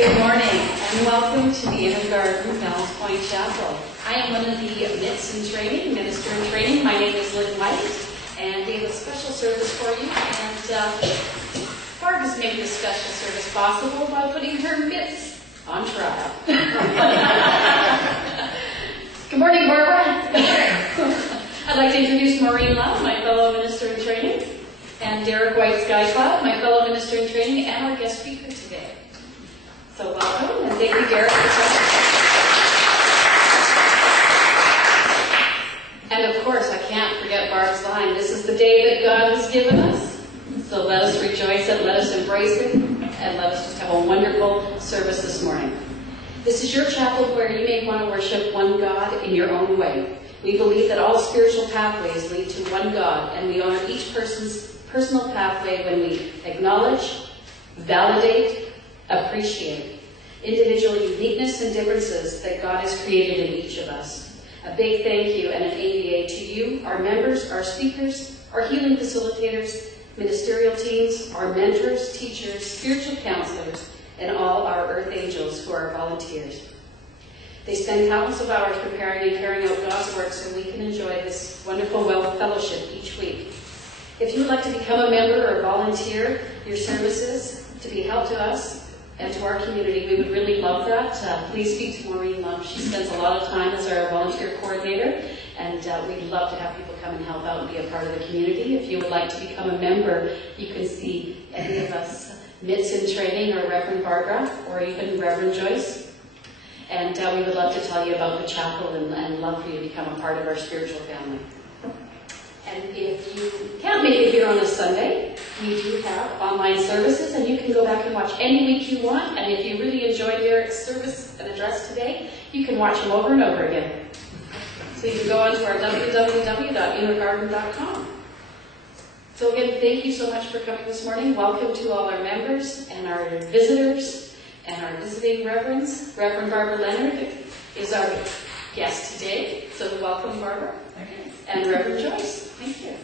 Good morning, and welcome to the Inner Garden Bells Point Chapel. I am one of the MITs in training, Minister in Training. My name is Lynne, and we have a special service for you. And Barb has made this special service possible by putting her MITs on trial. Good morning, Barbara. I'd like to introduce Maureen, my fellow Minister in Training, and Derrick Whiteskycloud, my fellow Minister in Training, and our guest speaker today. So welcome, and thank you, Derrick, for coming. And of course, I can't forget Barb's line. This is the day that God has given us. So let us rejoice it, let us embrace it, and let us just have a wonderful service this morning. This is your chapel where you may want to worship one God in your own way. We believe that all spiritual pathways lead to one God, and we honor each person's personal pathway when we acknowledge, validate, appreciate individual uniqueness and differences that God has created in each of us. A big thank you and an ABA to you, our members, our speakers, our healing facilitators, ministerial teams, our mentors, teachers, spiritual counselors, and all our earth angels who are volunteers. They spend countless of hours preparing and carrying out God's work so we can enjoy this wonderful fellowship each week. If you would like to become a member or volunteer your services to be help to us and to our community, we would really love that. Please speak to Maureen. She spends a lot of time as our volunteer coordinator, and we'd love to have people come and help out and be a part of the community. If you would like to become a member, you can see any of us, MITs in Training or Reverend Barbara, or even Reverend Joyce. And we would love to tell you about the chapel and love for you to become a part of our spiritual family. And if you can't make it here on a Sunday, we do have online services, and you can go back and watch any week you want. And if you really enjoyed Derrick's service and address today, you can watch them over and over again. So you can go on to our www.innergarden.com. So again, thank you so much for coming this morning. Welcome to all our members and our visitors and our visiting reverends. Reverend Barbara Leonard is our guest today. So welcome, Barbara. Okay. And Reverend Joyce. Thank you.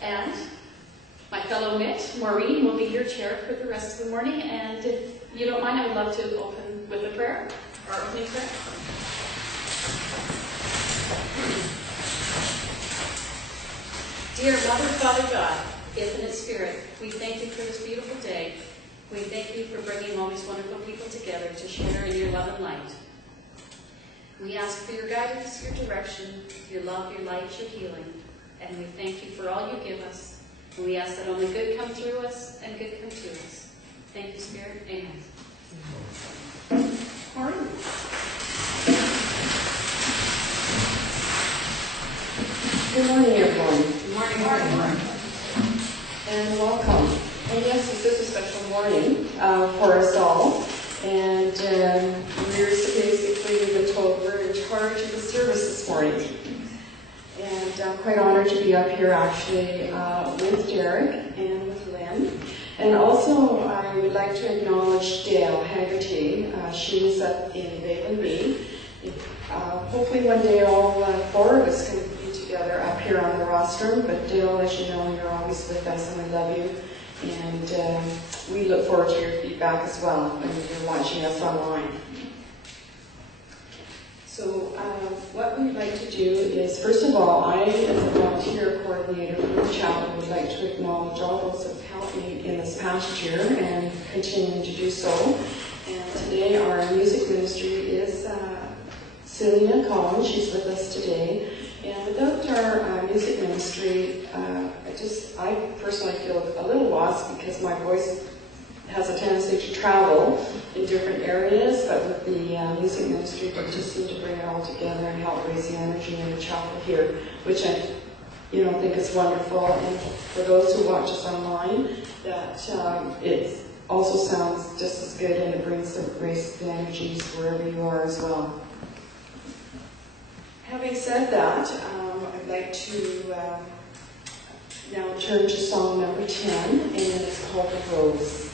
And my fellow MIT, Maureen, will be your chair for the rest of the morning. And if you don't mind, I would love to open with a prayer, our opening prayer. Dear Mother, Father God, Infinite Spirit, we thank you for this beautiful day. We thank you for bringing all these wonderful people together to share in your love and light. We ask for your guidance, your direction, your love, your light, your healing. And we thank you for all you give us. And we ask that only good come through us and good come to us. Thank you, Spirit. Amen. Maureen. Good morning, everyone. Good morning. Good morning. And welcome. And yes, this is a special morning for us all. And we're basically been told we're in charge of the service this morning. And I'm quite honored to be up here actually with Derrick and with Lynne. And also I would like to acknowledge Dale Haggerty. She's up in Bayland B. Hopefully one day all four of us can be together up here on the rostrum. But Dale, as you know, you're always with us and we love you. And we look forward to your feedback as well when you're watching us online. So what we'd like to do is, first of all, I, as a volunteer coordinator for the chapel, would like to acknowledge all those who have helped me in this past year and continuing to do so. And today our music ministry is Celia Collins. She's with us today. And without our music ministry, I personally feel a little lost because my voice has a tendency to travel in different areas, but with the music ministry, we just seem to bring it all together and help raise the energy in the chapel here, which I think is wonderful. And for those who watch us online, that it also sounds just as good and it raises the energies wherever you are as well. Having said that, I'd like to now turn to song number 10, and it's called The Rose.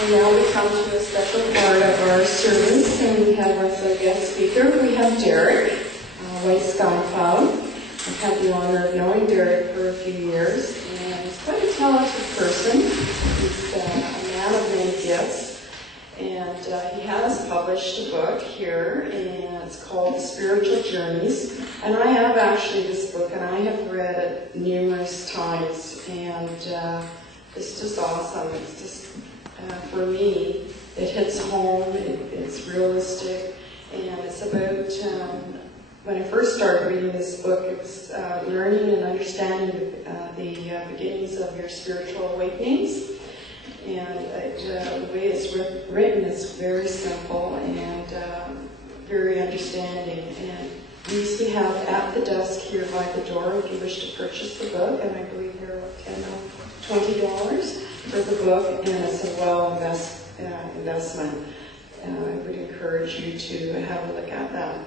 And now we come to a special part of our service, and we have as a guest speaker, we have Derrick, Whiteskycloud. I've had the honor of knowing Derrick for a few years, and he's quite a talented person. He's a man of many gifts, and he has published a book here, and it's called The Spiritual Journeys. And I have actually this book, and I have read it numerous times, and it's just awesome. It's just, for me, it hits home, it's realistic, and it's about, when I first started reading this book, it was learning and understanding the beginnings of your spiritual awakenings. And the way it's written is very simple and very understanding. And these we have at the desk here by the door if you wish to purchase the book. And I believe they're $20 for the book, and it's a well investment. I would encourage you to have a look at that.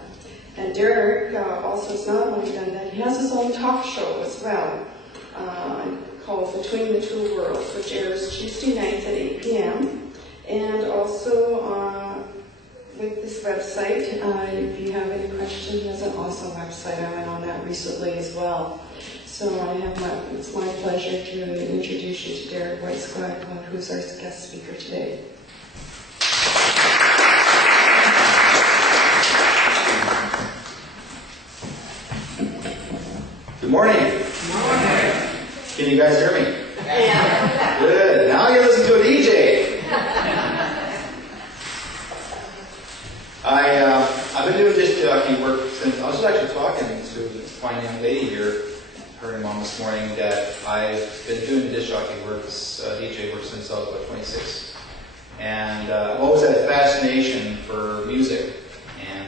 And Derrick also has not only done that, he has his own talk show as well, called Between the Two Worlds, which airs Tuesday nights at 8 p.m. And also with this website, if you have any questions, he has an awesome website. I went on that recently as well. So it's my pleasure to introduce you to Derrick Whiteskycloud, who's our guest speaker today. Good morning. Good morning. Can you guys hear me? Yeah. Good. Now you listen to a DJ. I've been doing disc jockey work since I was actually talking to this fine young lady here, her and mom this morning, that I've been doing disc jockey work, DJ work since I was about 26, and I've always had a fascination for music. And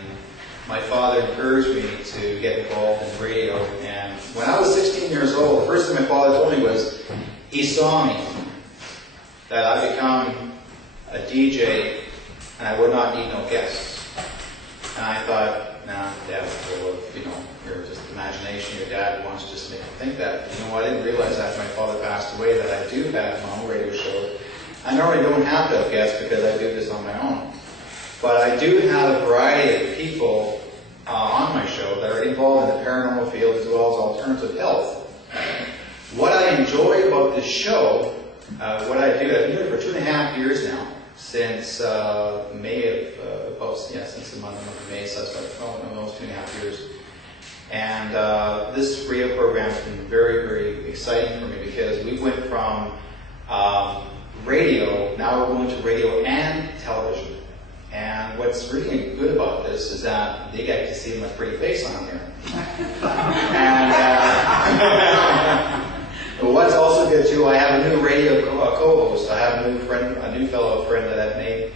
my father encouraged me to get involved in radio. And when I was 16 years old, the first thing my father told me was he saw me, that I'd become a DJ and I would not need no guests. And I thought, nah, Dad, well, you're just imagination. Your dad wants to just make you think that. I didn't realize after my father passed away that I do have my own radio show. I normally don't have to have guests because I do this on my own. But I do have a variety of people on my show that are involved in the paranormal field as well as alternative health. What I enjoy about this show, what I do, I've been doing it for 2.5 years now, since May of, since the month of May, so that's almost 2.5 years. And this radio program has been very, very exciting for me because we went from radio, now we're going to radio and television. And what's really good about this is that they get to see my pretty face on here. And what's also good too, I have a new radio co-host. I have a new fellow friend that I've made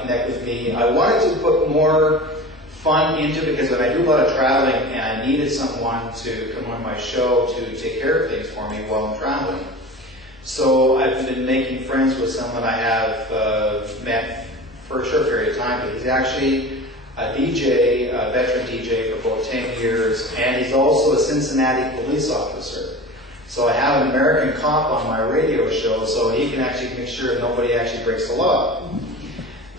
connect with me. I wanted to put more fun into it because when I do a lot of traveling and I needed someone to come on my show to take care of things for me while I'm traveling. So I've been making friends with someone I have met for a short period of time, but he's actually a DJ, a veteran DJ for about 10 years, and he's also a Cincinnati police officer. So I have an American cop on my radio show, so he can actually make sure nobody actually breaks the law.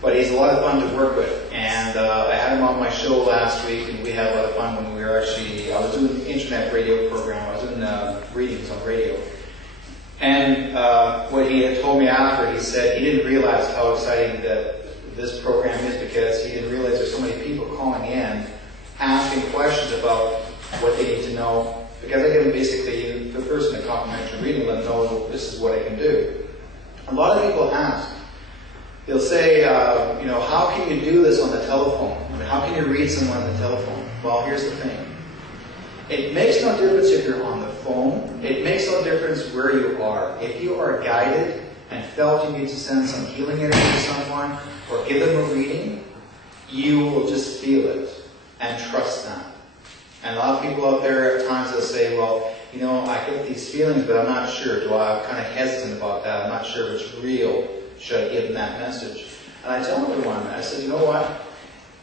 But he's a lot of fun to work with, and I had him on my show last week, and we had a lot of fun when we were I was doing an internet radio program, I was doing readings on radio. And what he had told me after, he said he didn't realize how exciting that this program is because he didn't realize there's so many people calling in asking questions about what they need to know, because I give them basically the person a complimentary reading, let them know this is what I can do. A lot of people ask, they'll say, how can you do this on the telephone? I mean, how can you read someone on the telephone? Well, here's the thing. It makes no difference if you're on the phone. It makes no difference where you are. If you are guided and felt you need to send some healing energy to someone or give them a reading, you will just feel it and trust that. And a lot of people out there at times will say, well, I get these feelings, but I'm not sure. I'm kind of hesitant about that. I'm not sure if it's real. Should I give them that message? And I tell everyone, I said, you know what?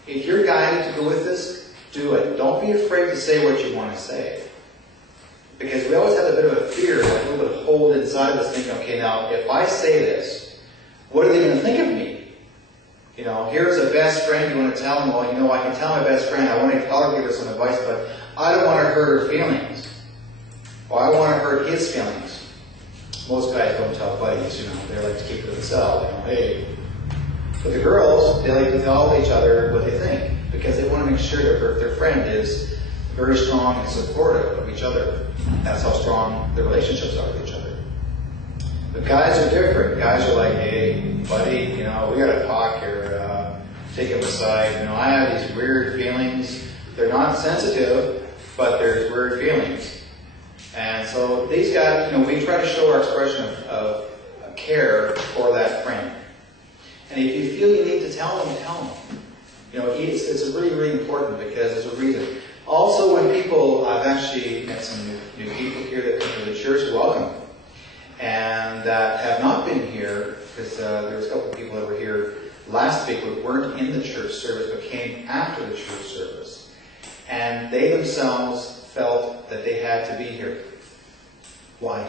If you're guided to go with this, do it. Don't be afraid to say what you want to say. Because we always have a bit of a fear, like a little bit of hold inside of us thinking, okay, now, if I say this, What are they going to think of me? You know, here's a best friend, you want to tell them, well, you know, I can tell my best friend, I want to tell her, give her some advice, but I don't want to hurt her feelings. Or I want to hurt his feelings. Most guys don't tell buddies, you know, they like to keep it to themselves, you know, hey. But the girls, they like to tell each other what they think, because they want to make sure that their friend is very strong and supportive of each other. That's how strong their relationships are with each other. But guys are different. Guys are like, hey, buddy, you know, we gotta talk here. Take him aside. You know, I have these weird feelings. They're not sensitive, but there's weird feelings. And so these guys, you know, we try to show our expression of care for that friend. And if you feel you need to tell them, tell them. You know, it's really, really important because there's a reason. Also, when people, I've actually met some new people here that come to the church, welcome. And that have not been here, because there was a couple of people that were here last week who weren't in the church service, but came after the church service. And they themselves felt that they had to be here. Why?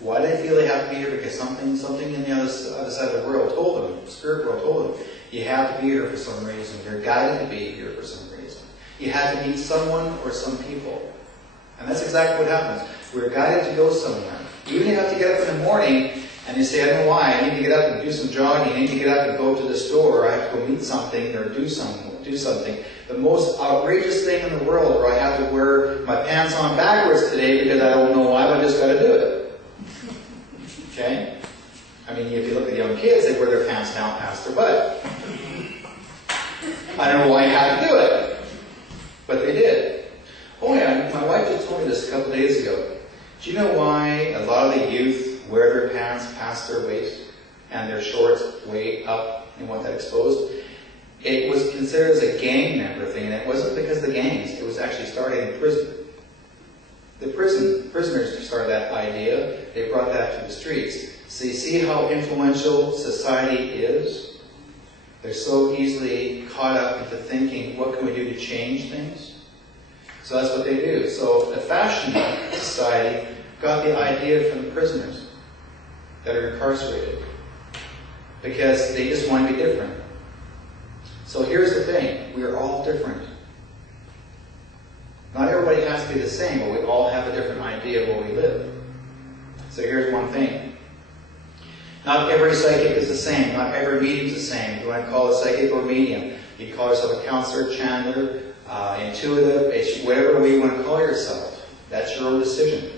Why do they feel they have to be here? Because something in the other side of the world told them, the spirit world told them, you have to be here for some reason. You're guided to be here for some reason. You have to meet someone or some people. And that's exactly what happens. We're guided to go somewhere. Even if you have to get up in the morning and you say, I don't know why, I need to get up and do some jogging, I need to get up and go to the store, or I have to go meet something or do something. The most outrageous thing in the world, or I have to wear my pants on backwards today because I don't know why, but I just got to do it. Okay? I mean, if you look at young kids, they wear their pants down past their butt. I don't know why you had to do it, but they did. Oh yeah, my wife just told me this a couple days ago. Do you know why a lot of the youth wear their pants past their waist and their shorts way up and want that exposed? It was considered as a gang member thing, and it wasn't because of the gangs. It was actually started in prison. The prisoners started that idea. They brought that to the streets. So you see how influential society is? They're so easily caught up into thinking, what can we do to change things? So that's what they do. So the fashion society got the idea from the prisoners that are incarcerated, because they just want to be different. So here's the thing, we are all different. Not everybody has to be the same, but we all have a different idea of where we live. So here's one thing. Not every psychic is the same. Not every medium is the same. If you want to call it psychic or medium, you can call yourself a counselor, channeler, intuitive, it's whatever way you want to call yourself. That's your own decision.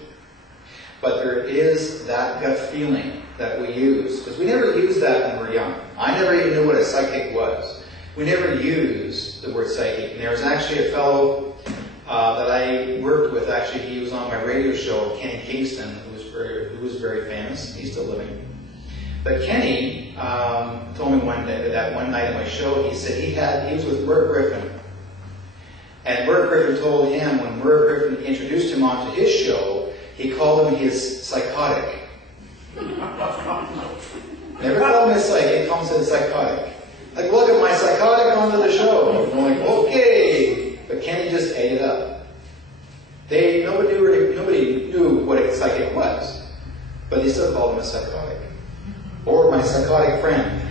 But there is that gut feeling that we use, because we never used that when we were young. I never even knew what a psychic was. We never used the word psychic. And there was actually a fellow that I worked with, actually he was on my radio show, Kenny Kingston, who was very famous. He's still living. But Kenny told me one day, that one night at my show, he said he was with Bert Griffin. And Bert Griffin told him, when Bert Griffin introduced him onto his show, he called him his psychotic. Never called him his psychic, he called him his psychotic. Like, look at my psychotic onto the show. And I'm like, okay. But Kenny just ate it up. Nobody knew what a psychic was. But they still called him a psychotic. Or my psychotic friend.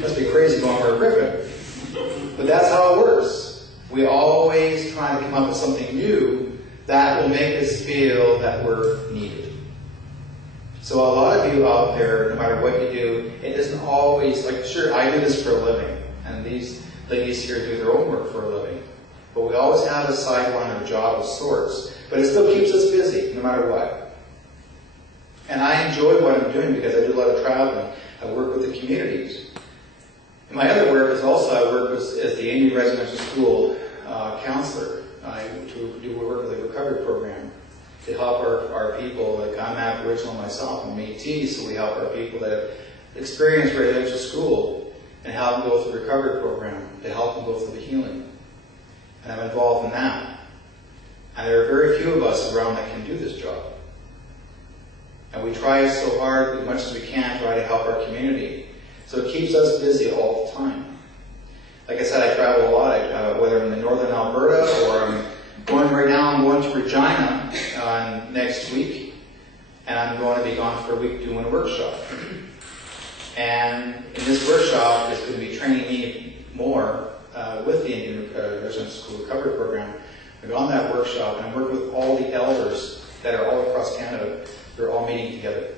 Must be crazy going for a Griffin. But that's how it works. We always try to come up with something new that will make us feel that we're needed. So a lot of you out there, no matter what you do, it isn't always, like, sure, I do this for a living, and these ladies here do their own work for a living. But we always have a sideline or a job of sorts. But it still keeps us busy, no matter what. And I enjoy what I'm doing because I do a lot of traveling. I work with the communities. And my other work is also, I work as the Indian Residential School counselor. I do work with a recovery program to help our people. Like, I'm Aboriginal myself, I'm Métis, so we help our people that have experienced residential school and help them go through the recovery program, to help them go through the healing. And I'm involved in that. And there are very few of us around that can do this job. And we try so hard, as much as we can, try to help our community. So it keeps us busy all the time. Like I said, I travel a lot, whether I'm in northern Alberta or I'm going to Regina next week, and I'm going to be gone for a week doing a workshop. And in this workshop, it's going to be training me more with the Indian Residence School Recovery Program. I've gone to that workshop, and I'm working with all the elders that are all across Canada. They're all meeting together.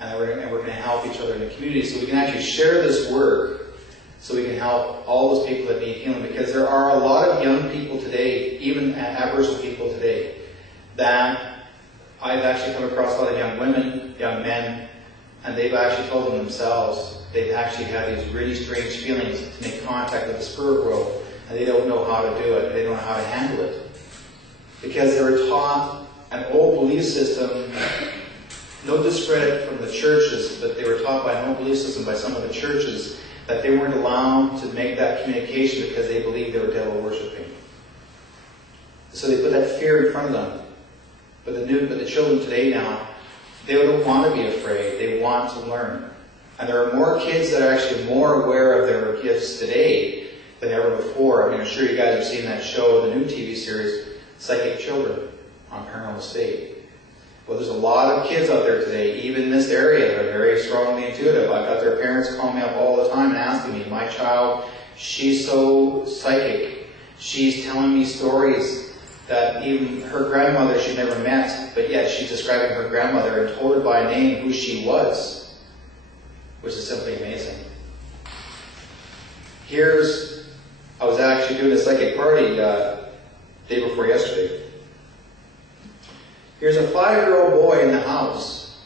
And we're going to help each other in the community so we can actually share this work so we can help all those people that need healing. Because there are a lot of young people today, even Aboriginal people today, that I've actually come across a lot of young women, young men, and they've actually told them themselves they've actually had these really strange feelings to make contact with the spirit world, and they don't know how to do it, they don't know how to handle it. Because they were taught an old belief system, no discredit from the churches, but they were taught by an old belief system by some of the churches that they weren't allowed to make that communication because they believed they were devil worshipping. So they put that fear in front of them. But the children today now, they don't want to be afraid. They want to learn. And there are more kids that are actually more aware of their gifts today than ever before. I mean, I'm sure you guys have seen that show, the new TV series, Psychic Children, on Paranormal State. Well, there's a lot of kids out there today, even in this area, that are very strongly intuitive. I've got their parents calling me up all the time and asking me, my child, she's so psychic. She's telling me stories that even her grandmother she never met, but yet she's describing her grandmother and told her by name who she was, which is simply amazing. I was actually doing a psychic party day before yesterday. Here's a 5-year-old boy in the house.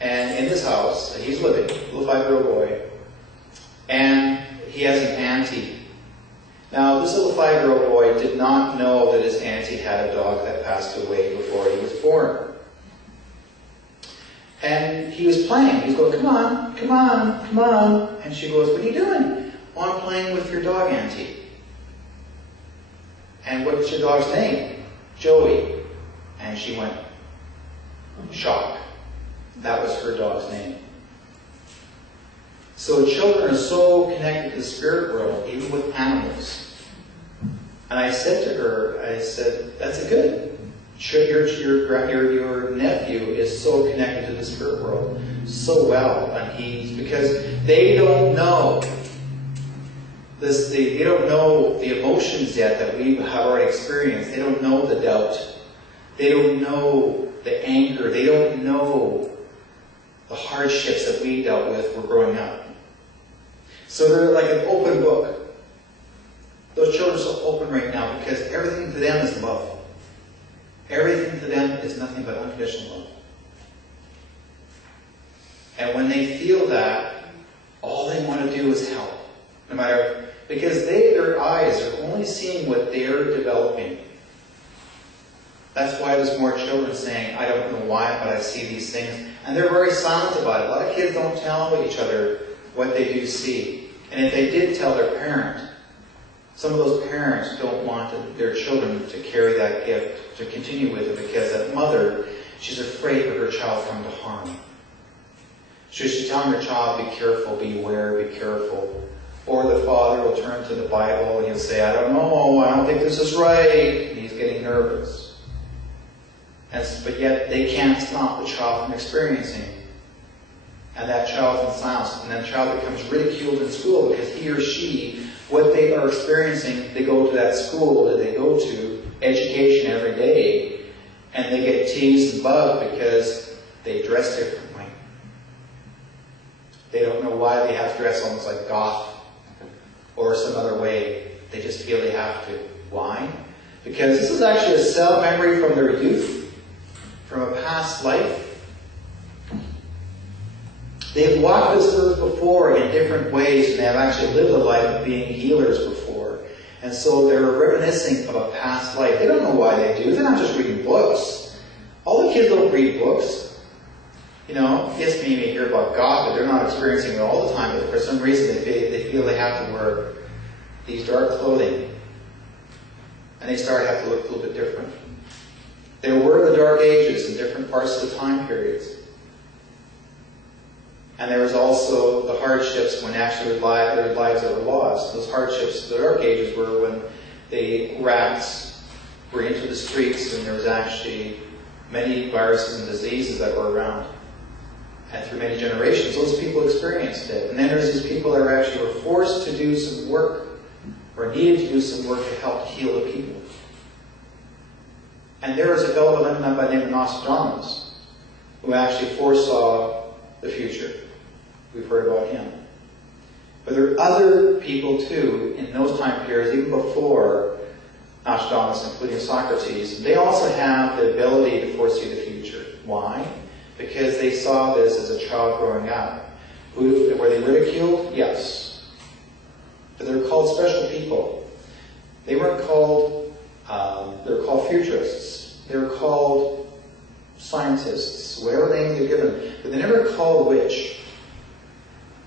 And in this house, he's living, a little 5-year-old boy. And he has an auntie. Now, this little 5-year-old boy did not know that his auntie had a dog that passed away before he was born. And he was playing. He was going, come on, come on, come on. And she goes, what are you doing? Oh, I'm playing with your dog, auntie. And what's your dog's name? Joey. And she went, shock. That was her dog's name. So children are so connected to the spirit world, even with animals. And I said to her, I said, that's a good. Your nephew is so connected to the spirit world so well. And because they don't know this, they don't know the emotions yet that we have already experienced. They don't know the doubt. They don't know the anger. They don't know the hardships that we dealt with when growing up. So they're like an open book. Those children are so open right now because everything to them is love. Everything to them is nothing but unconditional love. And when they feel that, all they want to do is help. No matter, because their eyes are only seeing what they're developing. That's why there's more children saying, I don't know why, but I see these things. And they're very silent about it. A lot of kids don't tell each other what they do see. And if they did tell their parent, some of those parents don't want their children to carry that gift, to continue with it, because that mother, she's afraid of her child coming to harm. So she's telling her child, be careful, be aware, be careful. Or the father will turn to the Bible and he'll say, I don't know, I don't think this is right. And he's getting nervous. But yet they can't stop the child from experiencing. And that child's in silence. And that child becomes ridiculed in school because he or she, what they are experiencing, they go to that school that they go to, education every day, and they get teased and bugged because they dress differently. They don't know why they have to dress almost like goth or some other way. They just feel they have to. Why? Because this is actually a cell memory from their youth, from a past life. They've walked this earth before in different ways, and they have actually lived a life of being healers before. And so they're reminiscing of a past life. They don't know why they do. They're not just reading books. All the kids don't read books. You know, yes, maybe you hear about God, but they're not experiencing it all the time. But for some reason, they feel they have to wear these dark clothing. And they start to have to look a little bit different. They were the dark ages in different parts of the time periods. And there was also the hardships when actually their lives that were lost. Those hardships, the dark ages, were when the rats were into the streets and there was actually many viruses and diseases that were around. And through many generations, those people experienced it. And then there's these people that were forced to do some work, or needed to do some work to help heal the people. And there was a fellow by the name of Nostradamus, who actually foresaw the future. We've heard about him. But there are other people too, in those time periods, even before Nostradamus, including Socrates. They also have the ability to foresee the future. Why? Because they saw this as a child growing up. Were they ridiculed? Yes. But they were called special people. They weren't called, they were called futurists. They were called scientists, whatever name they're given. But they never called witch.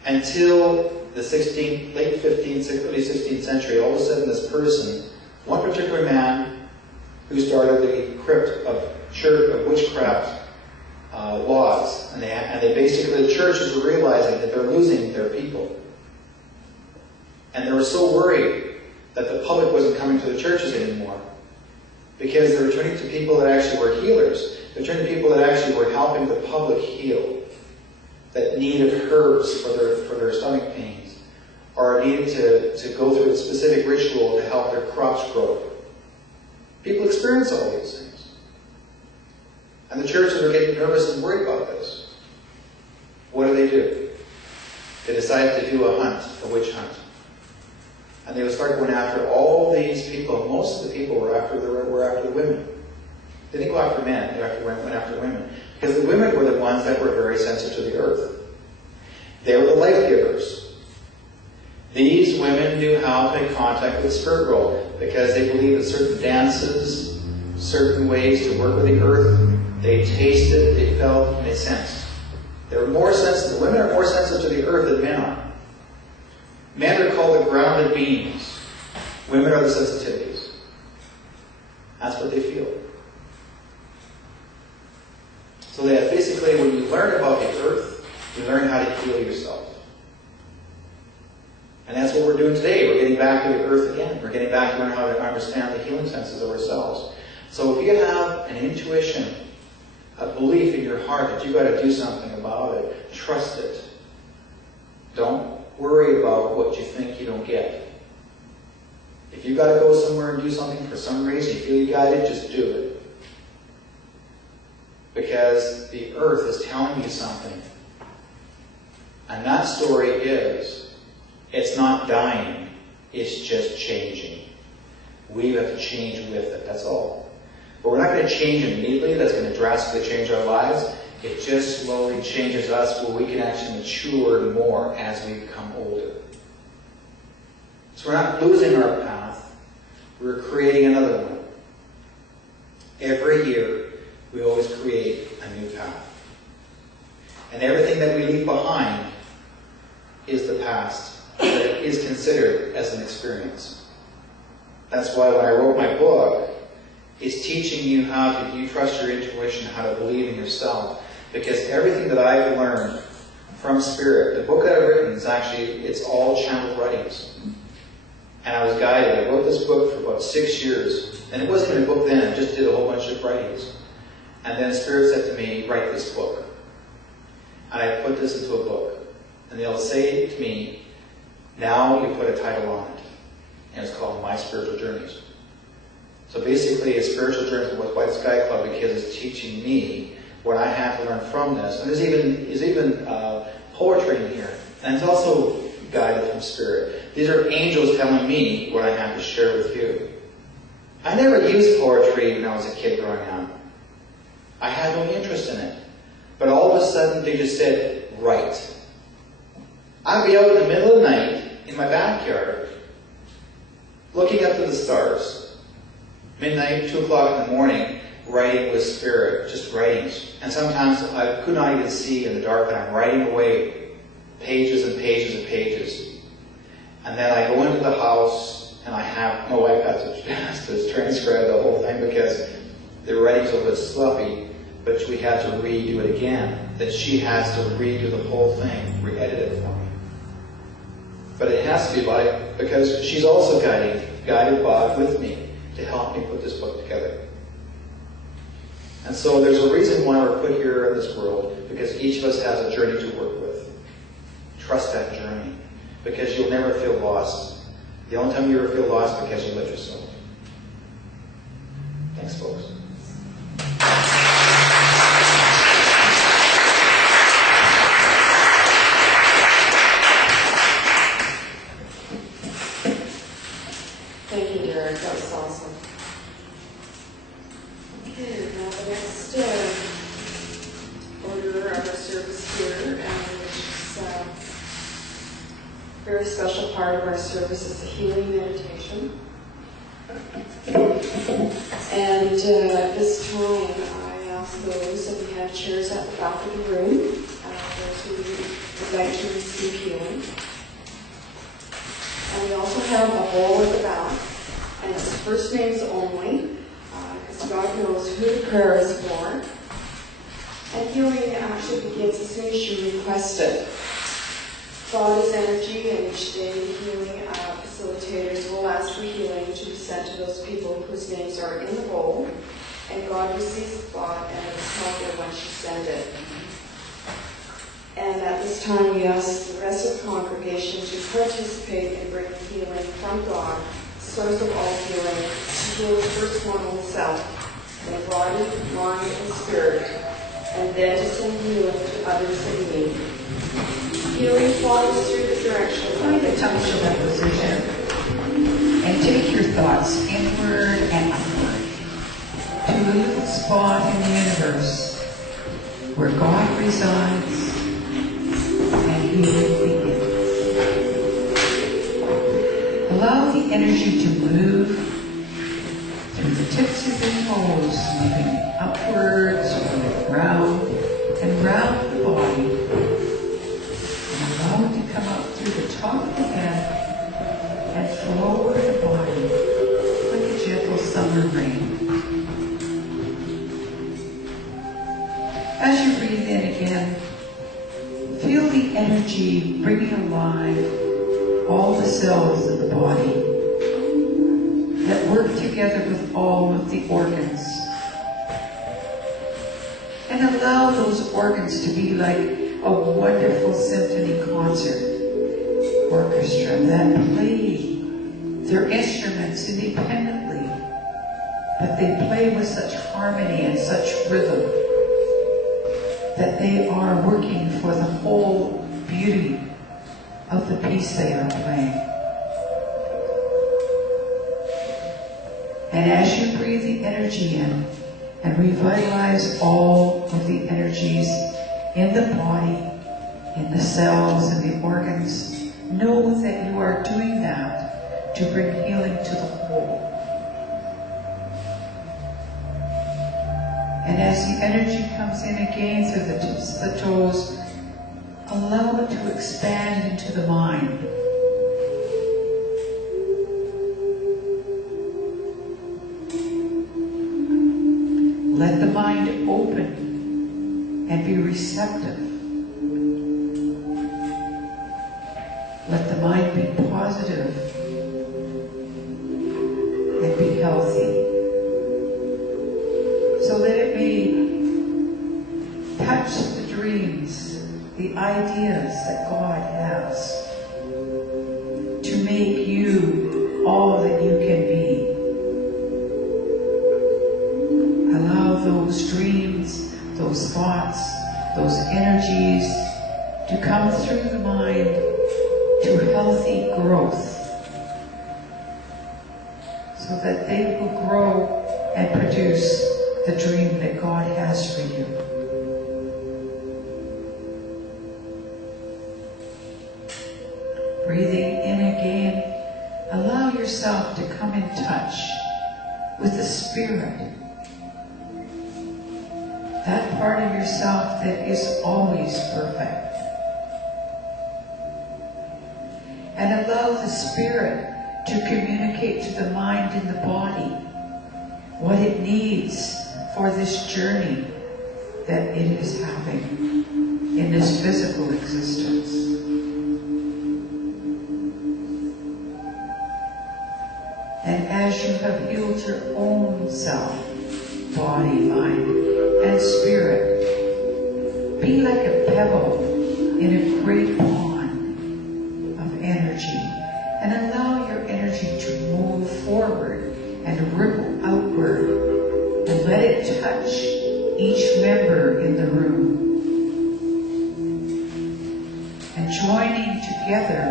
Until the late 15th, early 16th century, all of a sudden this person, one particular man, who started the crypt of witchcraft laws, and they basically, the churches were realizing that they're losing their people. And they were so worried that the public wasn't coming to the churches anymore, because they were turning to people that actually were healers. They're turning to people that actually were helping the public heal, that needed herbs for their stomach pains, or needed to go through a specific ritual to help their crops grow. People experience all these things. And the churches are getting nervous and worried about this. What do? They decided to do a witch hunt. And they would start going after all these people. Most of the people were after the women. They didn't go after men, they went after women. Because the women were the ones that were very sensitive to the earth. They were the life givers. These women knew how to make contact with the spirit world, because they believed in certain dances, certain ways to work with the earth. They tasted, they felt, and they sensed. They were more sensitive. Women are more sensitive to the earth than men are. Men are called the grounded beings. Women are the sensitivities. That's what they feel. So that basically when you learn about the earth, you learn how to heal yourself. And that's what we're doing today. We're getting back to the earth again. We're getting back to learn how to understand the healing senses of ourselves. So if you have an intuition, a belief in your heart that you've got to do something about it, trust it. Don't worry about what you think you don't get. If you've got to go somewhere and do something for some reason, you feel you got it, just do it. Because the earth is telling you something. And that story is, it's not dying, it's just changing. We have to change with it, that's all. But we're not going to change immediately, that's going to drastically change our lives. It just slowly changes us where we can actually mature more as we become older. So we're not losing our path, we're creating another one. Every year, we always create a new path. And everything that we leave behind is the past, but it is considered as an experience. That's why when I wrote my book, it's teaching you how to, you trust your intuition, how to believe in yourself. Because everything that I've learned from Spirit, the book that I've written is actually, it's all channeled writings. And I was guided. I wrote this book for about 6 years. And it wasn't even a book then, I just did a whole bunch of writings. And then Spirit said to me, write this book. And I put this into a book. And they'll say to me, now you put a title on it. And it's called My Spiritual Journeys. So basically, a spiritual journey with Whiteskycloud, because it's teaching me what I have to learn from this. And there's even poetry in here. And it's also guided from Spirit. These are angels telling me what I have to share with you. I never used poetry when I was a kid growing up. I had no interest in it. But all of a sudden, they just said, write. I'd be out in the middle of the night in my backyard, looking up to the stars. Midnight, 2 o'clock in the morning, writing with Spirit, just writings. And sometimes I could not even see in the dark, and I'm writing away pages and pages and pages. And then I go into the house, and my wife has to transcribe the whole thing because the writing's a little bit sloppy, but we had to redo it again. That she has to redo the whole thing, re-edit it for me. But it has to be because she's also guided Bob with me to help me put this book together. And so there's a reason why we're put here in this world, because each of us has a journey to work with. Trust that journey, because you'll never feel lost. The only time you ever feel lost is because you let yourself. Thanks, folks. Thank you, Derrick. That was awesome. Okay, now the next order of our service here, which is a very special part of our service, is the healing meditation. And this time, I ask those, and we have chairs at the back of the room, those who would like to receive healing. And we also have a bowl at the back, and it's first names only, because God knows who the prayer is for. And healing actually begins as soon as you request it. God is energy, and each day the healing facilitators will ask for healing to be sent to those people whose names are in the bowl, and God receives the thought and it is helpful when she sends it. And at this time, we ask the rest of the congregation to participate in bringing healing from God, source of all healing, to heal the first one himself, in body, mind, and spirit, and then to send healing to others in need. Healing follows through the direction Find a comfortable position and take your thoughts inward and upward to a little spot in the universe where God resides and healing begins. Allow the energy to move through the tips of your toes, moving upwards or round and round the body. Allow it to come up through the top of the head and flow over the body like a gentle summer rain. As you breathe in again, feel the energy bringing alive all the cells of the body that work together with all of the organs. And allow those organs to be like a wonderful symphony concert orchestra that play their instruments independently, but they play with such harmony and such rhythm that they are working for the whole beauty of the piece they are playing. And as you breathe the energy in and revitalize all of the energies in the body, in the cells, and the organs, know that you are doing that to bring healing to the whole. And as the energy comes in again through the tips of the toes, allow it to expand into the mind. Let the mind open and be receptive. Let the mind be positive and be healthy, so that it may touch the dreams, the ideas that God has to make you all that you can be. Allow those dreams, those thoughts, those energies to come through the mind to healthy growth, so that they will grow and produce the dream that God has for you. Breathing in again, allow yourself to come in touch with the Spirit, that part of yourself that is always perfect. And allow the Spirit to communicate to the mind and the body what it needs for this journey that it is having in this physical existence. And as you have healed your own self, body, mind, be like a pebble in a great pond of energy, and allow your energy to move forward and ripple outward, and let it touch each member in the room. And joining together,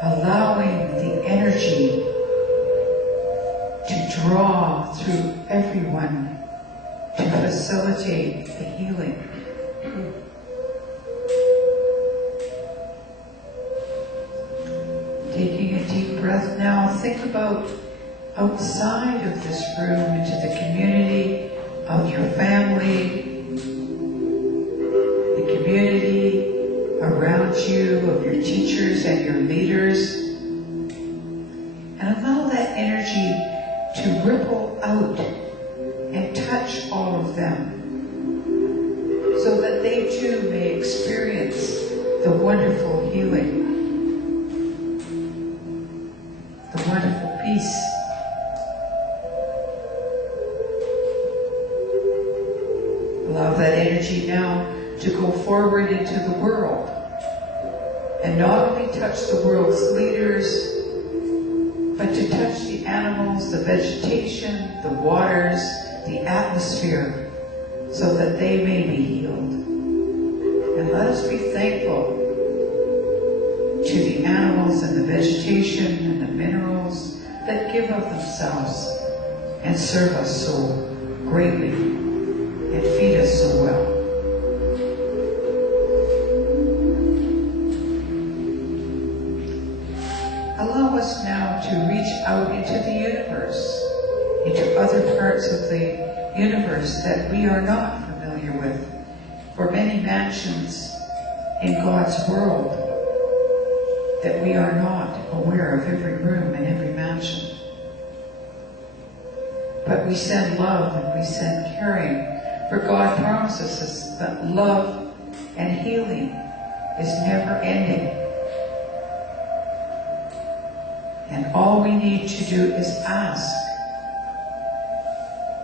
allowing the energy to draw through everyone to facilitate the healing. Taking a deep breath now, think about outside of this room, into the community of your family, the community around you, of your teachers and your leaders, and allow that energy to ripple out and touch all of them, so that they too may experience the wonderful healing, the wonderful peace. Allow that energy now to go forward into the world, and not only touch the world's leaders, but to touch the animals, the vegetation, the waters, the atmosphere, so that they may be healed. And let us be thankful to the animals and the vegetation and the minerals that give of themselves and serve us so greatly and feed us so well. Allow us now to reach out into the universe, into other parts of the universe that we are not familiar with. For many mansions in God's world that we are not aware of every room and every mansion. But we send love and we send caring, for God promises us that love and healing is never ending. And all we need to do is ask,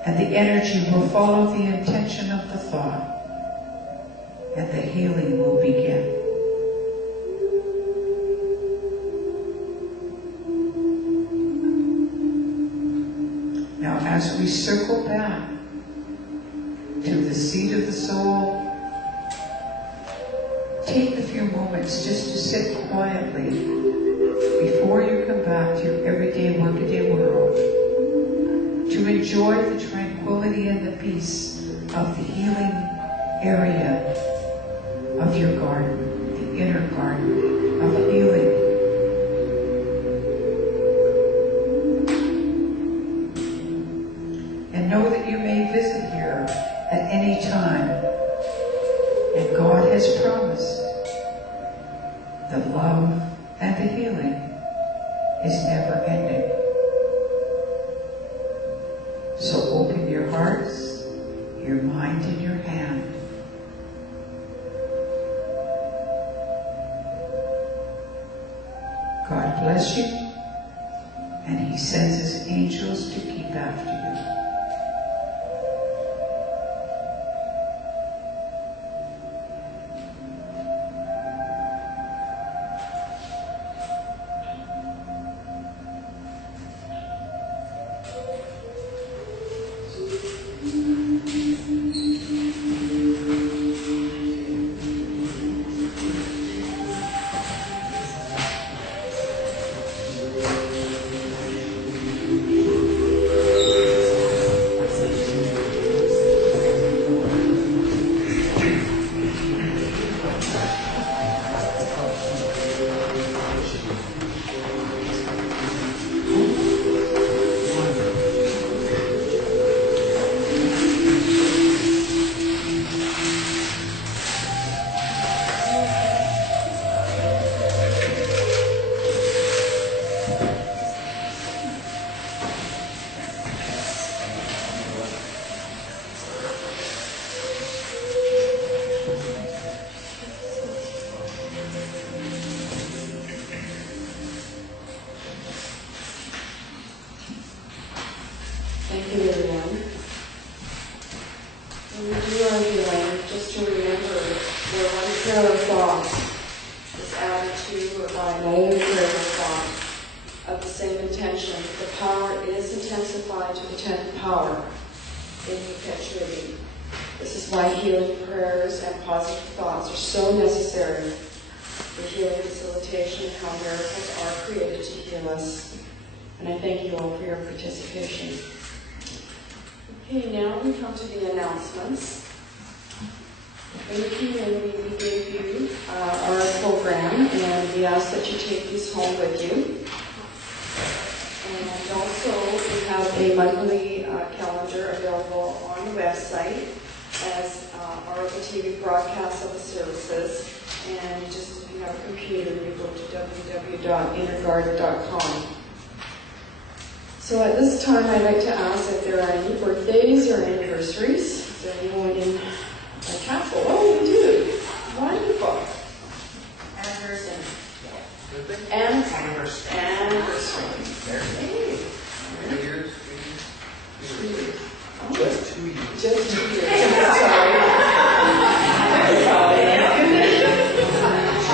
and the energy will follow the intention of the thought, and the healing will begin. Now, as we circle back to the seat of the soul, take a few moments just to sit quietly before you come back to your everyday, workaday world, to enjoy the tranquility and the peace of the healing area of your garden, the inner garden of healing. And know that you may visit here at any time, and God has promised that love and the healing is never ending. So open your hearts, your mind, and your hand. God bless you, and He sends His angels to keep after you. Thank you, everyone. When we do our healing, just to remember prayer of thought is added to or by another prayer of thought of the same intention, the power is intensified to the 10th power in perpetuity. This is why healing prayers and positive thoughts are so necessary for healing facilitation and how miracles are created to heal us. And I thank you all for your participation. Okay, now we come to the announcements. When you came in, we gave you our program, and we ask that you take these home with you. And also, we have a monthly calendar available on the website, as are the TV broadcasts of the services. And just if you have a computer, you go to www.innergarden.com. So at this time, I'd like to ask if there are any birthdays or anniversaries. Is there anyone in our chapel? Oh, we do. Wonderful. Anniversary. Anniversary. Hey. 3 years? 3 years. Oh. Just 2 years. Just 2 years. Sorry.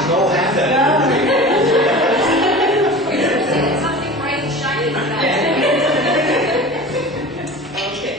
No, have that. Something bright and shiny about it. Okay.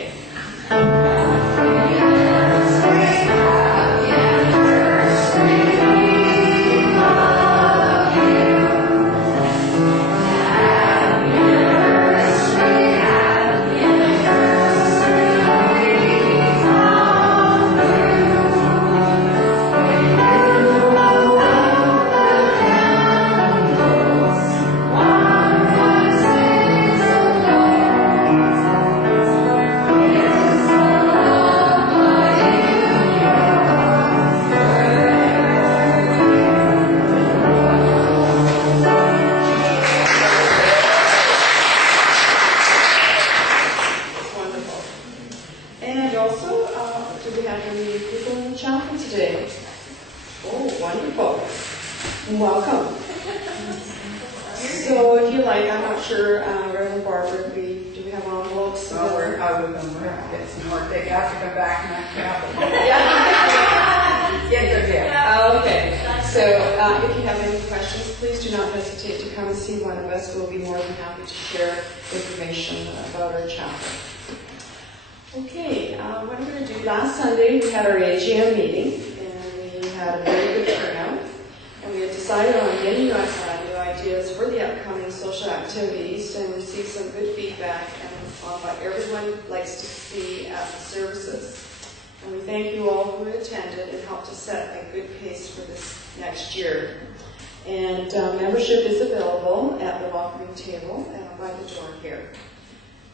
Membership is available at the welcoming table by the door here.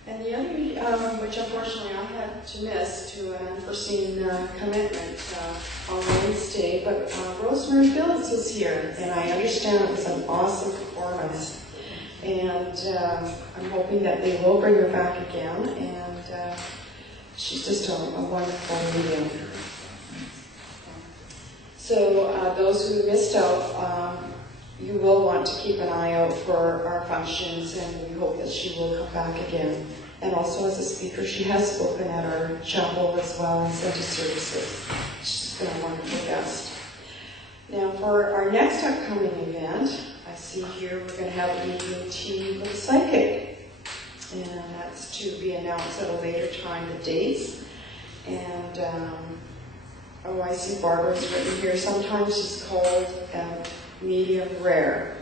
And the other, which unfortunately I had to miss to an unforeseen commitment on Wednesday, but Rosemary Phillips was here, and I understand it was an awesome performance. And I'm hoping that they will bring her back again, and she's just a wonderful medium. So those who missed out, you will want to keep an eye out for our functions, and we hope that she will come back again. And also as a speaker, she has spoken at our chapel as well and Sunday services. She's been a wonderful guest. Now for our next upcoming event, I see here we're going to have an evening tea with a psychic. And that's to be announced at a later time, the dates. And, oh, I see Barbara's written here. Sometimes she's called medium rare.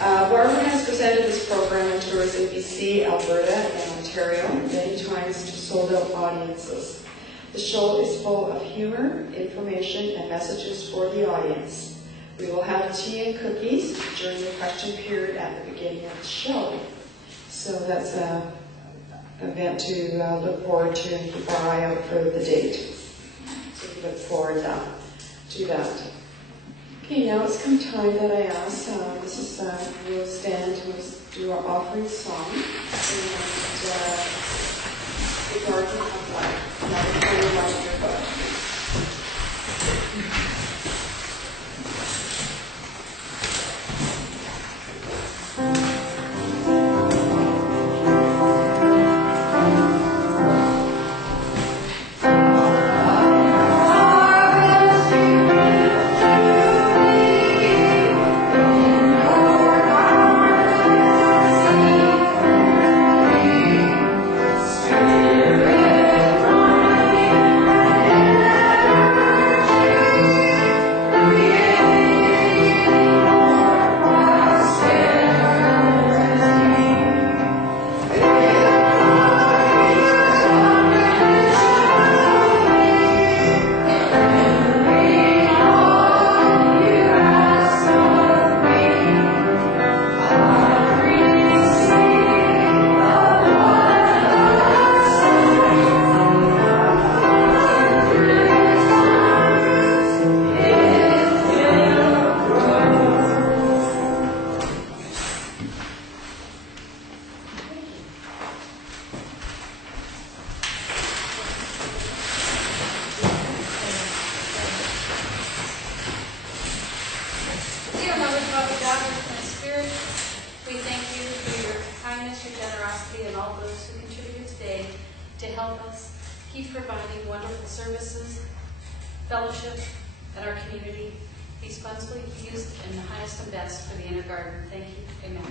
Barbara has presented this program in tours in BC, Alberta, and Ontario, many times to sold-out audiences. The show is full of humor, information, and messages for the audience. We will have tea and cookies during the question period at the beginning of the show. So that's an event to look forward to and keep our eye out for the date. So we look forward to that. Okay, now it's come time that I ask, we'll stand and we'll do our offering song, and the garden of life, another kind of life in your book. to help us keep providing wonderful services, fellowship at our community. These funds will be used in the highest and best for the inner garden. Thank you. Amen.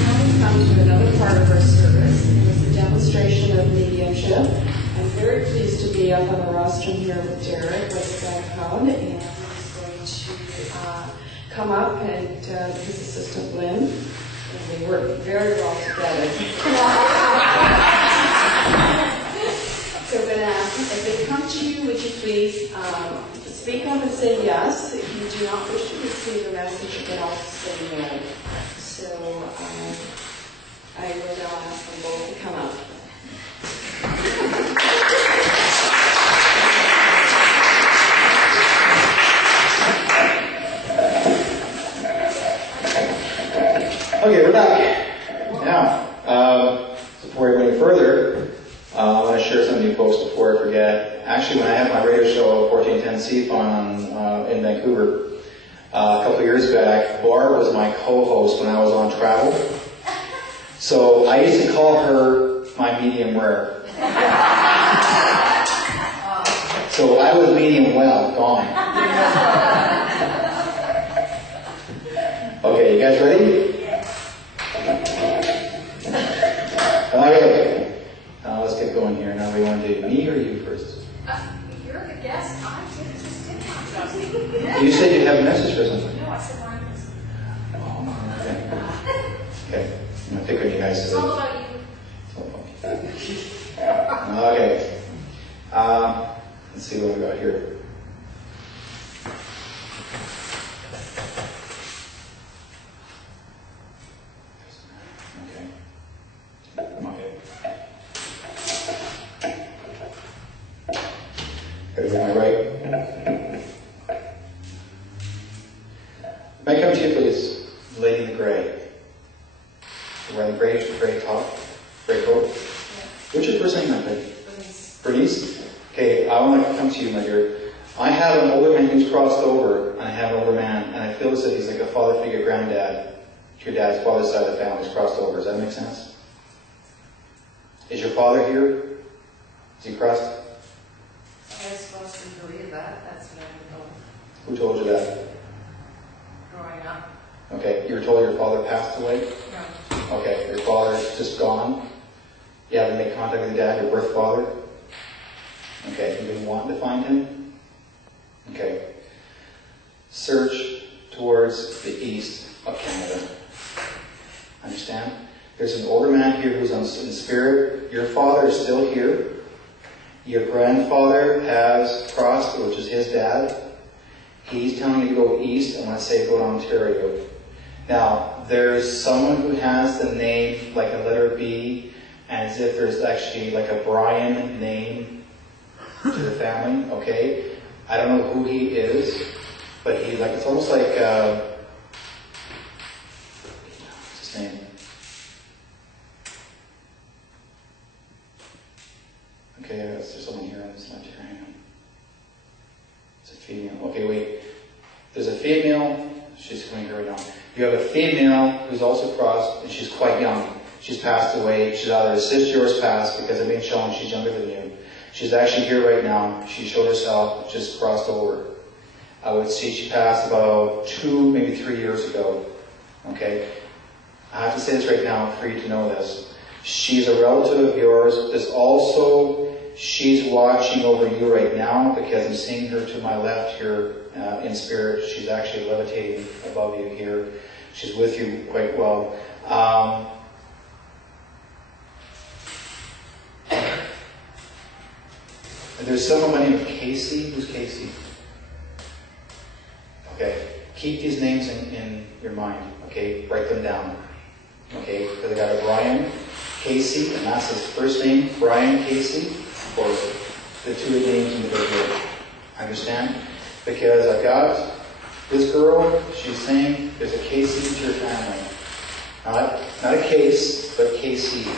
Now we come to another part of our service. It is a demonstration of mediumship. I'm very pleased to be up on the rostrum here with Derrick, Whiteskycloud, and he's going to come up and his assistant Lynne, and they work very well together. So I'm going to ask, if they come to you, would you please speak up and say yes. If you do not wish to receive the message, you can also say no. So I will now ask them both to come up. Okay, we're back. Now, before we go any further, I want to share something with you folks before I forget. Actually, when I had my radio show, 1410 CFUN in Vancouver, a couple of years back, Barb was my co-host when I was on travel. So I used to call her my medium rare. So I was medium well, gone. Okay, you guys ready? Okay. Let's get going here. Now we want to do me or you first? You're the guest. I just did not trust You said you have a message for something. No, I said Maureen. Oh, okay. Okay. I'm going to pick on you guys It's today. all about you. Okay. Let's see what we got here. Everything all right? May I come to you, please? Lady in the gray. You're wearing gray top, gray coat. What's your first name, my friend? Bernice. Okay, I want to come to you, my dear. I have an older man who's crossed over, and I have an older man, and I feel as if he's like a father figure, granddad. Your dad's father's side of the family's crossed over. Does that make sense? Is your father here? Is he crossed? I was supposed to believe that. That's what I've been told. Who told you that? Growing up. Okay, you were told your father passed away? No. Okay, your father's just gone? You haven't made contact with your dad, your birth father? Okay, you've been wanting to find him? Okay. Search towards the east of Canada. Understand? There's an older man here who's in spirit. Your father is still here. Your grandfather has crossed, which is his dad. He's telling you to go east, and when I say go to Ontario. Now, there's someone who has the name like a letter B, and as if there's actually like a Brian name to the family, okay? I don't know who he is, but he, like, it's almost like, what's his name? Okay, there's someone here on this left here, hang on. It's a female. Okay, wait. There's a female, she's coming here right now. You have a female who's also crossed, and she's quite young. She's passed away. She's either a sister or has passed, because I've been shown she's younger than you. She's actually here right now. She showed herself, just crossed over. I would see she passed about 2, maybe 3 years ago. Okay? I have to say this right now for you to know this. She's a relative of yours. There's also, she's watching over you right now, because I'm seeing her to my left here in spirit. She's actually levitating above you here. She's with you quite well. There's someone by the name of Casey. Who's Casey? Okay. Keep these names in your mind. Okay. Write them down. Okay. Because I got a Brian Casey, and that's his first name, Brian Casey, or the two names in the video. Understand? Because I got this girl, she's saying there's a Casey to your family. Not a case, but Casey.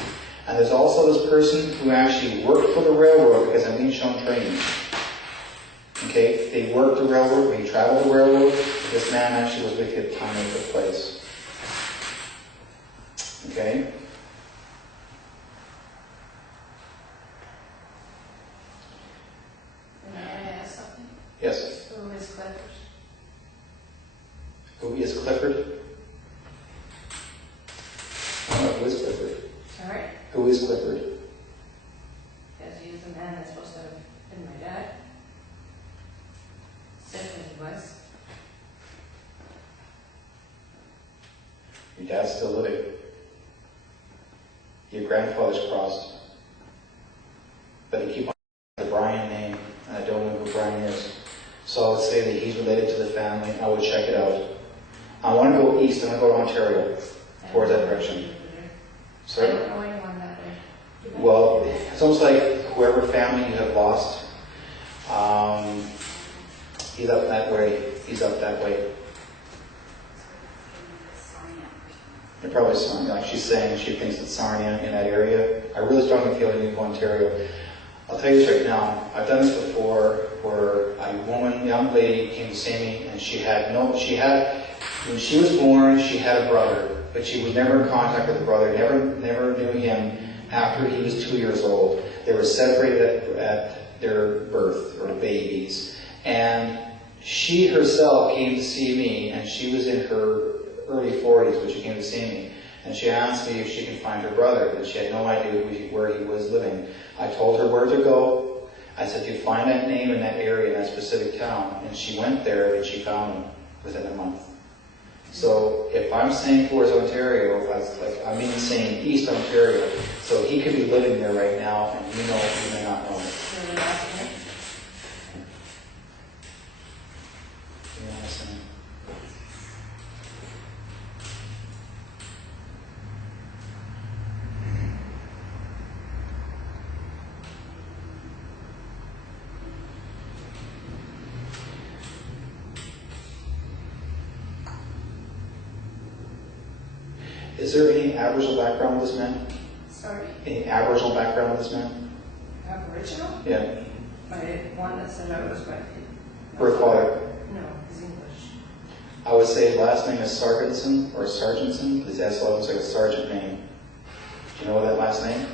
And there's also this person who actually worked for the railroad, because I'm being shown training. Okay? They worked the railroad, when you travel the railroad, This man actually was with you at the time it took place. Okay? May I ask something? Yes. Who is Clifford? Who is Clifford? Who is Clifford? Sorry? Who is Clifford? Because he was the man that's supposed to have been my dad. Said that he was. Your dad's still living. Your grandfather's crossed. But you keep on the Brian name, and I don't know who Brian is. So I would say that he's related to the family. I would check it out. I want to go east. I want to go to Ontario, towards that direction. I Sorry? don't know anyone that way. Well, it's almost like whoever family you have lost, he's up that way. He's up that way. They're probably Sarnia. Like she's saying, she thinks it's Sarnia in that area. I really strongly feel you need to go to Ontario. I'll tell you this right now. I've done this before, where a young lady came to see me, and when she was born, she had a brother, but she was never in contact with the brother. Never knew him after he was 2 years old. They were separated at their birth, or babies, and she herself came to see me, and she was in her early 40s when she came to see me, and she asked me if she could find her brother, but she had no idea where he was living. I told her where to go. I said, you find that name in that area, in that specific town, and she went there and she found him within a month. So if I'm saying towards Ontario, I mean saying East Ontario, so he could be living there right now, and you may not know it. You know what I'm saying? Is there any Aboriginal background with this man? Sorry? Any Aboriginal background with this man? Aboriginal? Yeah. My one that said I was my Birth father. No, he's English. I would say his last name is Sargentson or Sargentson. His last name looks like a sergeant name. Do you know that last name?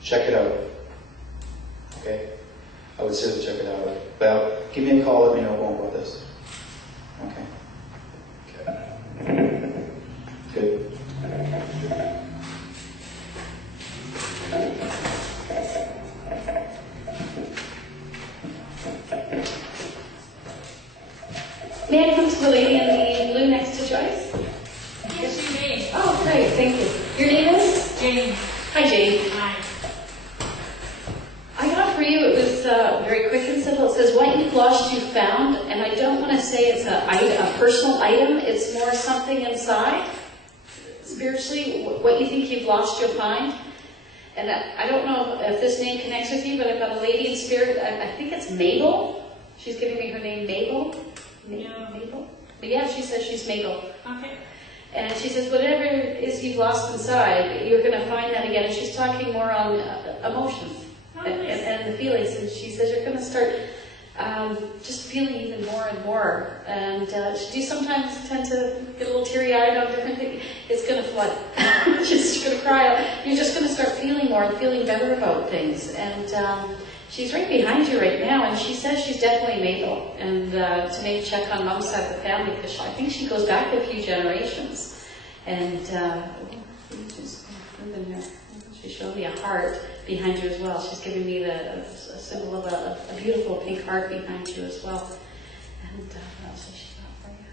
Check it out. Okay? I would seriously check it out. But give me a call, let me know more about this. Okay. Good. May I come to the lady in the blue next to Joyce? Yes, you may. Oh, great, thank you. Your name is? Jane. Hi, Jane. Hi. I got for you, it was very quick and simple. It says, what you've lost, you found. And I don't want to say it's a personal item. It's more something inside. Spiritually, what you think you've lost, you'll find. And I don't know if this name connects with you, but I've got a lady in spirit. I think it's Mabel. She's giving me her name, Mabel. Mabel? But yeah, she says she's Mabel. Okay. And she says, whatever it is you've lost inside, you're going to find that again. And she's talking more on emotions and the feelings. And she says you're going to start just feeling even more and more. And do you sometimes tend to get a little teary-eyed on different things? It's going to flood. She's going to cry out. You're just going to start feeling more and feeling better about things. And she's right behind you right now, and she says she's definitely Mabel. And to maybe check on Mom's side of the family, because I think she goes back a few generations. And she's showing me a heart behind you as well. She's giving me a symbol of a beautiful pink heart behind you as well. And what else has she got for you?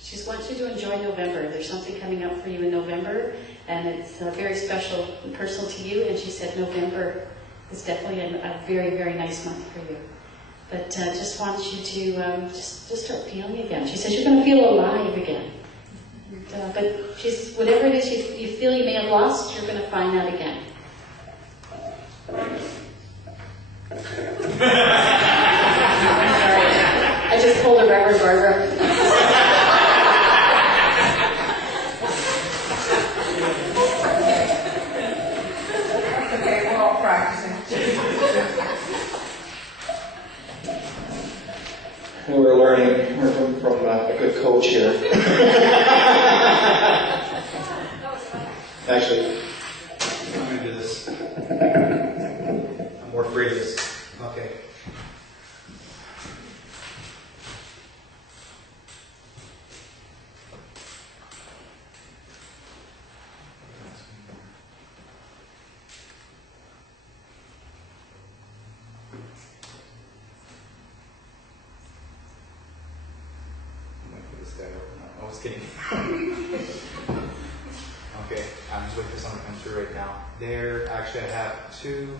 She wants you to enjoy November. There's something coming up for you in November, and it's very special and personal to you. And she said November is definitely a very, very nice month for you. But just wants you to just start feeling again. She says you're going to feel alive again. And, but whatever it is you feel you may have lost, you're going to find that again. I'm sorry. I just pulled a Reverend Barbara. Okay, we're all practicing. We're learning. We're from a good coach here. Actually, I'm going to do this. I'm more free of this. Okay. I was kidding. Okay, I'm just waiting for someone to come through right now. Actually, I have two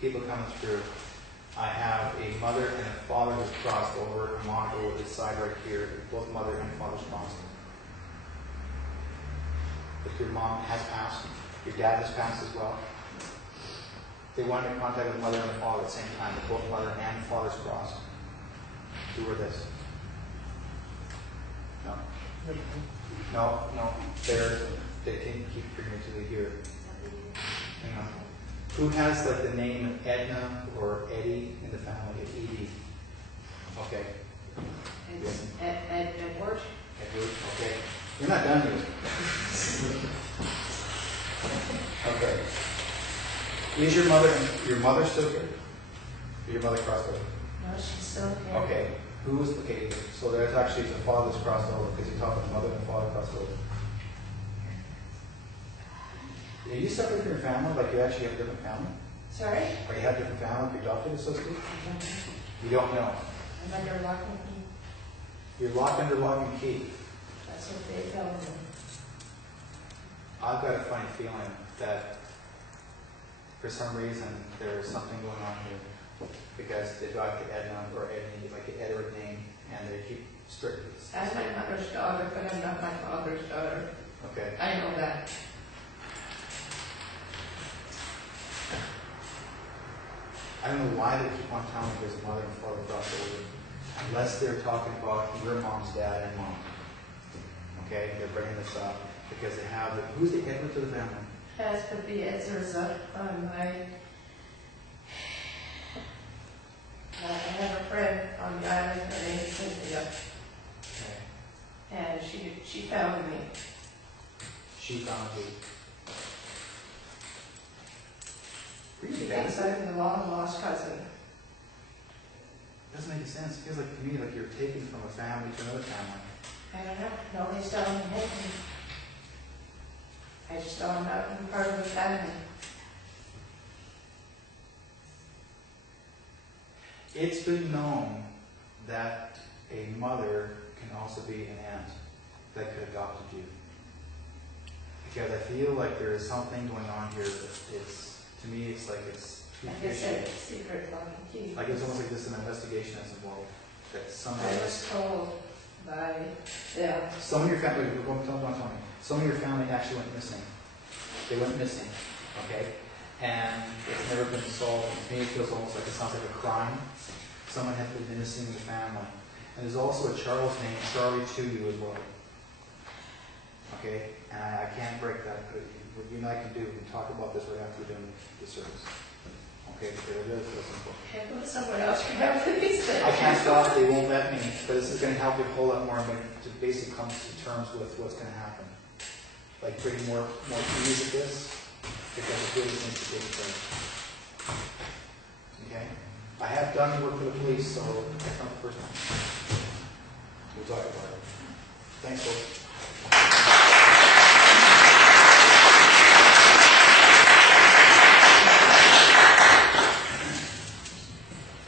people coming through. I have a mother and a father who's crossed over. I'm on over this side right here. Both mother and father's crossed. If your mom has passed, your dad has passed as well. They wanted to contact the mother and the father at the same time. Both mother and father's crossed. Who are this? No. No. They can't keep bringing it to the here. Hang on. Who has like the name Edna or Eddie in the family? Edie. Okay. Edward. Edward. Okay. We're not done yet. Okay. Is your mother still here? Is your mother crossed over? No, she's still here. Okay. Okay, so there's actually the father's crossed over because you talk about the mother and the father crossed over. Are you separate from your family? Like you actually have a different family? Sorry? Or you have different family if you're adopted, so to speak? You don't know. I'm under lock and key. You're locked under lock and key. That's what they tell me. I've got a funny feeling that for some reason there's something going on here. Because they got the Edna or Edney, like the Edward name, and they keep strictly. I'm my mother's daughter, but I'm not my father's daughter. Okay. I know that. I don't know why they keep on telling me there's a mother and father crossed over, unless they're talking about your mom's dad and mom. Okay, they're bringing this up because they have the, who's the Edward to the family? Has to be Ezra on my. I have a friend on the island, her name is Cynthia, Okay. and she found me. She found you. Really She bad. thinks I'm the long lost cousin. Doesn't make sense. It feels like to me like you're taken from a family to another family. I don't know. Nobody's telling me anything. I just know I'm not part of the family. It's been known that a mother can also be an aunt that could adopt you. Because I feel like there is something going on here that it's, to me, it's like it's Like I said, it's secret lock and key. like it's almost like this is an investigation that's involved. That somebody I was told by them. some of your family, some of your family actually went missing. They went missing, okay? And it's never been solved. To me, it feels almost like it sounds like a crime. Someone has been missing in the family. And there's also a Charles named Charlie to you as well. Okay? And I can't break that. But what you and I can do, we can talk about this right after we're doing the service. Okay? Because it really feels important. Can't let someone else grab these things. I can't stop. They won't let me. But this is going to help you a whole lot more. I'm going to basically come to terms with what's going to happen. Like bring more ease at this. Because it really needs to take place. Okay? I have done work for the police, so that's not the first time. We'll talk about it. Thanks, folks.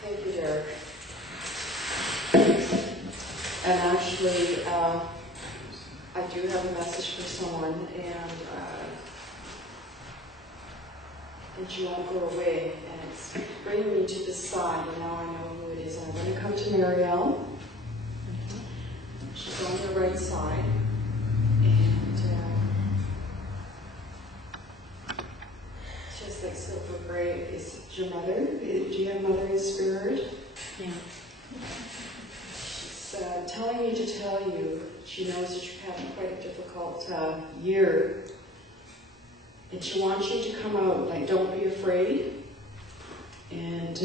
Thank you, Derrick. And actually, I do have a message for someone, and she won't go away. And it's bringing me to the side, and now I know who it is. I'm going to come to Marielle. She's on the right side. And she has like silver gray. Is it your mother? Do you have mother in spirit? Yeah. She's telling me to tell you she knows that you're having quite a difficult year. And she wants you to come out, like, don't be afraid. And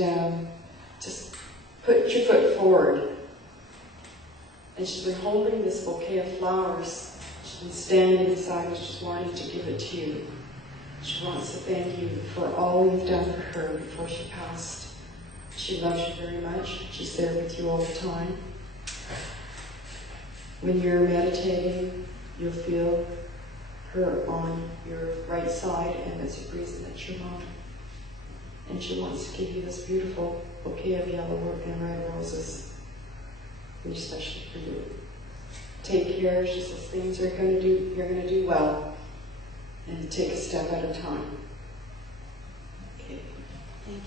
just put your foot forward. And she's been holding this bouquet of flowers. She's been standing beside you, just wanting to give it to you. She wants to thank you for all you've done for her before she passed. She loves you very much. She's there with you all the time. When you're meditating, you'll feel her on your right side, and as you're breathing, that's your mom. And she wants to give you this beautiful bouquet of yellow and red roses, especially for you. Take care. She says things are going to do. You're going to do well, and take a step at a time. Okay. Thank you.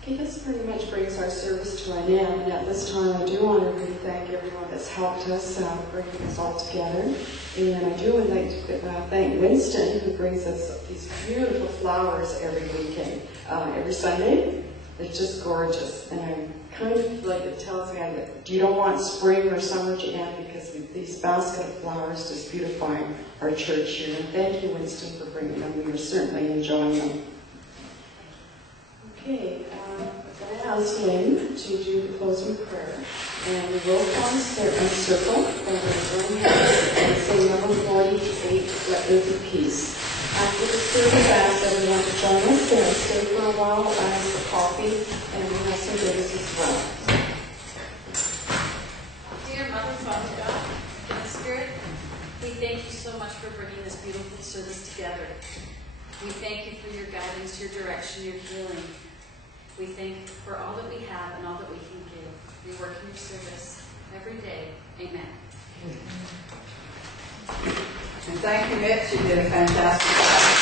Okay, this pretty much brings our service to an end. And at this time, I do want to really thank everyone that's helped us bring this all together. And I do would like to thank Winston, who brings us these beautiful flowers every weekend, every Sunday. It's just gorgeous. And I kind of like it tells me that you don't want spring or summer to end, because these basket of flowers just beautify our church here. And thank you, Winston, for bringing them. We are certainly enjoying them. Okay, I'm going to ask Lynne to do the closing prayer. And we will form a circle, and we're going to say number 48, let there be peace. After the service, I ask everyone to join us and stay for a while. I have some coffee, and we have some goodies as well. Dear Mother, Father God, and the Spirit, we thank you so much for bringing this beautiful service together. We thank you for your guidance, your direction, your healing. We thank you for all that we have and all that we can give. We work in your service every day. Amen. And thank you, Mitch. You did a fantastic job.